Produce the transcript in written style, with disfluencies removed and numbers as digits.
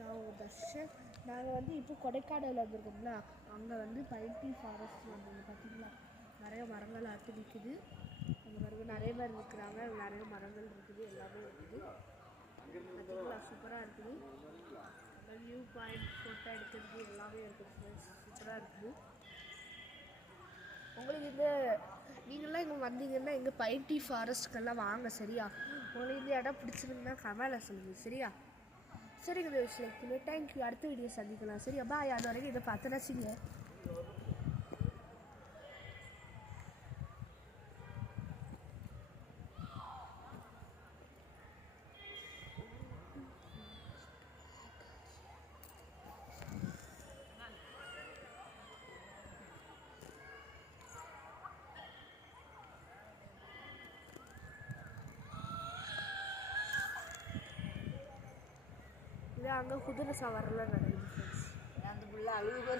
நான் தர்ஷன். நாங்கள் வந்து இப்போ கொடைக்கானல் வந்திருக்கோம்ல, அங்கே வந்து பைன்ட்ரீ ஃபாரஸ்ட் வந்தது பார்த்தீங்களா, நிறைய மரங்கள் ஆட்டு நிற்குது. அங்கே பாருங்க நிறைய பேர் இருக்கிறாங்க, நிறைய மரங்கள் இருக்குது, எல்லாமே இருக்குது பார்த்தீங்களா, சூப்பராக இருக்குது. நியூ பாயிண்ட் ஃபோட்டோ எடுக்கிறது எல்லாமே இருக்குது ஃப்ரெண்ட்ஸ், சூப்பராக இருக்குது. உங்களுக்கு இந்த நீங்களாம் இங்கே வந்தீங்கன்னா எங்கள் பைன்ட்ரீ ஃபாரஸ்ட்டுக்கெல்லாம் வாங்க சரியா. உங்களுக்கு இந்த இடம் பிடிச்சிருந்தா கமெண்ட்ல சொல்லுங்கள் சரியா. சரிங்க விஷயம், தேங்க்யூ. அடுத்த வீடியோ சந்திக்கலாம் சரியா. பாய். அது வரைக்கும் இதை பார்த்து ரசிங்க. இது அங்கே குதிரை சவாரிலாம் நடக்குது ஃப்ரெண்ட்ஸ். அந்த புள்ள அழுகு